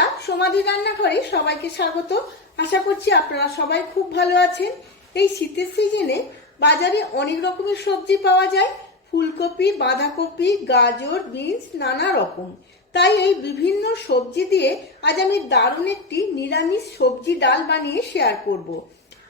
বন্ধুরা, সমাধি রান্নাঘরে সবাইকে স্বাগত। আশা করছি আপনারা সবাই খুব ভালো আছেন। এই শীতের সিজনে বাজারে অনেক রকমের সবজি পাওয়া যায়, ফুলকপি, বাঁধাকপি, গাজর, বিনস, নানা রকম। তাই এই বিভিন্ন সবজি দিয়ে আজ আমি দারুণ একটি নিরামিষ সবজি ডাল বানিয়ে শেয়ার করব।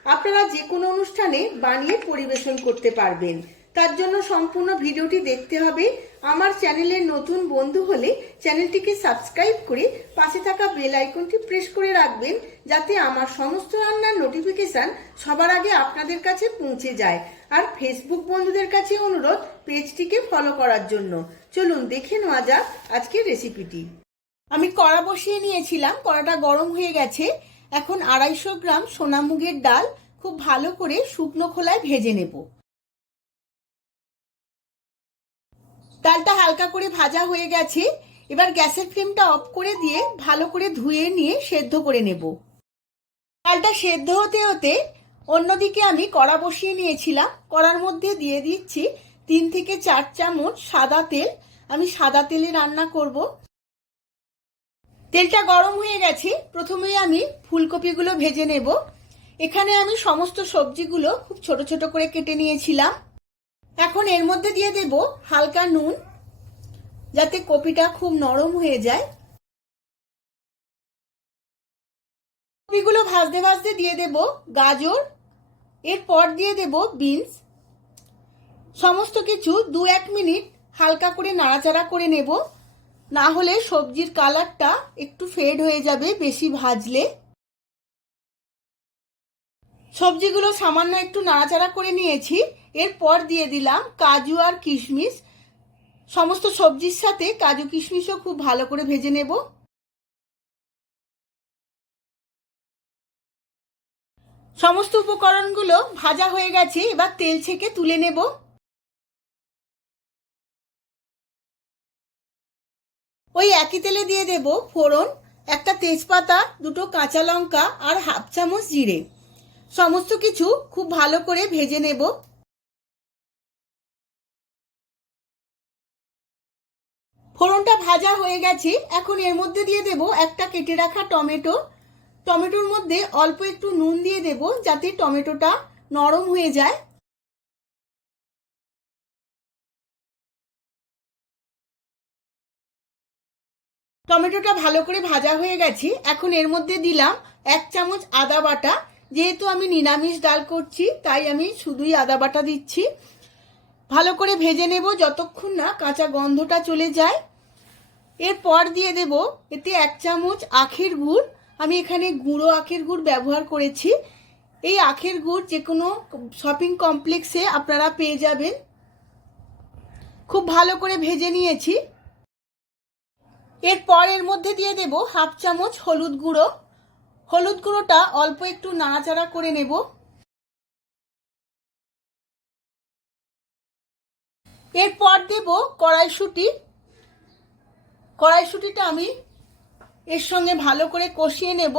আপনারা যে কোনো অনুষ্ঠানে বানিয়ে পরিবেশন করতে পারবেন। তার জন্য সম্পূর্ণ ভিডিওটি দেখতে হবে। আমার চ্যানেলের নতুন বন্ধু হলে চ্যানেলটিকে সাবস্ক্রাইব করে পাশে থাকা বেল আইকনটি প্রেস করে রাখবেন, যাতে আমার সমস্ত রান্নার নোটিফিকেশন সবার আগে আপনাদের কাছে পৌঁছে যায়। আর ফেসবুক বন্ধুদের কাছে অনুরোধ পেজটিকে ফলো করার জন্য। চলুন দেখে নেওয়া যাক আজকের রেসিপিটি। আমি কড়া বসিয়ে নিয়েছিলাম, কড়াটা গরম হয়ে গেছে। এখন 250 গ্রাম সোনা মুগের ডাল খুব ভালো করে শুকনো খোলায় ভেজে নেব। ডালটা হালকা করে ভাজা হয়ে গেছে। এবার গ্যাসের ফ্লেমটা অফ করে দিয়ে ভালো করে ধুয়ে নিয়ে সেদ্ধ করে নেব। ডালটা সেদ্ধ হতে হতে অন্যদিকে আমি কড়া বসিয়ে নিয়েছিলাম। কড়ার মধ্যে দিয়ে দিচ্ছি 3 থেকে 4 চামচ সাদা তেল। আমি সাদা তেলে রান্না করব। তেলটা গরম হয়ে গেছে। প্রথমেই আমি ফুলকপিগুলো ভেজে নেব। এখানে আমি সমস্ত সবজিগুলো খুব ছোট ছোট করে কেটে নিয়েছিলাম। এখন এর মধ্যে দিয়ে দেব হালকা নুন, যাতে কপিটা খুব নরম হয়ে যায়। কপিগুলো ভাজতে ভাজতে দিয়ে দেব গাজর, এরপর দিয়ে দেব বিনস। সমস্ত কিছু 2-1 মিনিট হালকা করে নাড়াচাড়া করে নেব, না হলে সবজির কালারটা একটু ফেড হয়ে যাবে বেশি ভাজলে। সবজিগুলো সামান্য একটু নাড়াচাড়া করে নিয়েছি। এরপর দিয়ে দিলাম কাজু আর কিশমিশ। সমস্ত সবজির সাথে কাজু কিশমিশও খুব ভালো করে ভেজে নেব। সমস্ত উপকরণগুলো ভাজা হয়ে গেছে। এবার তেল ছেঁকে তুলে নেব। ওই একই তেলে দিয়ে দেব ফোড়ন, একটা তেজপাতা, 2টো কাঁচা লঙ্কা আর 1/2 চামচ জিরে। সমস্ত কিছু খুব ভালো করে ভেজে নেব। ফোড়নটা ভাজা হয়ে গেছে। এখন এর মধ্যে দিয়ে দেব একটা কেটে রাখা টমেটো। টমেটোর মধ্যে অল্প একটু নুন দিয়ে দেব, যাতে টমেটোটা নরম হয়ে যায়। টমেটোটা ভালো করে ভাজা হয়ে গেছে। এখন এর মধ্যে দিলাম 1 চামচ আদা বাটা। যেহেতু আমি নিরামিষ ডাল করছি, তাই আমি শুধুই আদা বাটা দিচ্ছি। ভালো করে ভেজে নেব যতক্ষণ না কাঁচা গন্ধটা চলে যায়। এরপর দিয়ে দেব এতে 1 চামচ আখের গুড়। আমি এখানে গুঁড়ো আখের গুড় ব্যবহার করেছি। এই আখের গুড় যে কোনো শপিং কমপ্লেক্সে আপনারা পেয়ে যাবেন। খুব ভালো করে ভেজে নিয়েছি। এরপর এর মধ্যে দিয়ে দেব 1/2 চামচ হলুদ গুঁড়ো। হলুদ গুঁড়োটা অল্প একটু নাড়াচাড়া করে নেব। এরপর দেব কড়াইশুঁটি। কড়াইশুঁটিটা আমি এর সঙ্গে ভালো করে কষিয়ে নেব।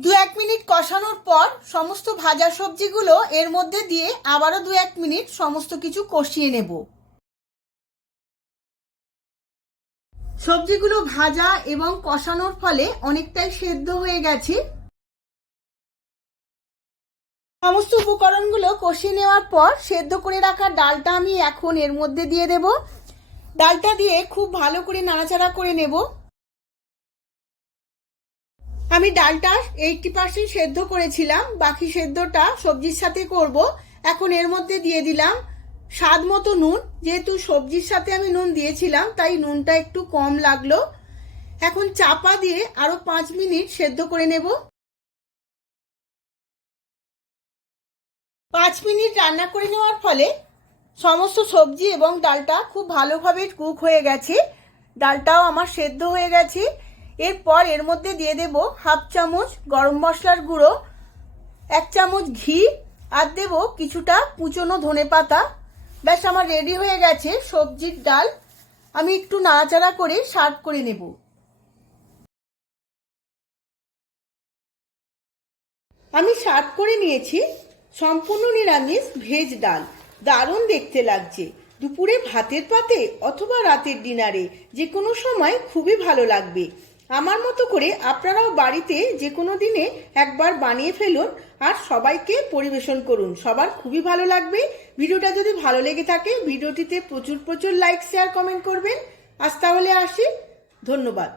2-1 মিনিট কষানোর পর সমস্ত ভাজা সবজিগুলো এর মধ্যে দিয়ে আবারও 2-1 মিনিট সমস্ত কিছু কষিয়ে নেব। সবজিগুলো ভাজা এবং কষানোর ফলে অনেকটাই সেদ্ধ হয়ে গেছে। সমস্ত উপকরণগুলো কষিয়ে নেওয়ার পর সেদ্ধ করে রাখা ডালটা আমি এখন এর মধ্যে দিয়ে দেব। ডালটা দিয়ে খুব ভালো করে নাড়াচাড়া করে নেব। আমি ডালটা 80% সেদ্ধ করেছিলাম, বাকি সেদ্ধটা সবজির সাথে করব। এখন এর মধ্যে দিয়ে দিলাম স্বাদ মতো নুন। যেহেতু সবজির সাথে আমি নুন দিয়েছিলাম, তাই নুনটা একটু কম লাগলো। এখন চাপা দিয়ে আরো 5 মিনিট সেদ্ধ করে নেব। 5 মিনিট রান্না করে নেওয়ার ফলে সমস্ত সবজি এবং ডালটা খুব ভালোভাবে কুক হয়ে গেছে। ডালটাও আমার সেদ্ধ হয়ে গেছে। এরপর এর মধ্যে দিয়ে দেব 1/2 চামচ গরম মশলার গুঁড়ো, 1 চামচ ঘি আর দেব কিছুটা কুচনো ধনেপাতা। ব্যাস আমার রেডি হয়ে গেছে সবজির ডাল। আমি একটু নাড়াচাড়া করে সার্ভ করে নেব। আমি সার্ভ করে নিয়েছি সম্পূর্ণ নিরামিষ ভেজ ডাল। দারুণ দেখতে লাগছে। দুপুরে ভাতের পাতে অথবা রাতের ডিনারে যে কোনো সময় খুবই ভালো লাগবে। আমার মতো করে আপনারাও বাড়িতে যে কোনো দিনে একবার বানিয়ে ফেলুন আর সবাইকে পরিবেশন করুন, সবার খুবই ভালো লাগবে। ভিডিওটা যদি ভালো লেগে থাকে ভিডিওটিতে প্রচুর প্রচুর লাইক শেয়ার কমেন্ট করবেন। আজ তাহলে আসি, ধন্যবাদ।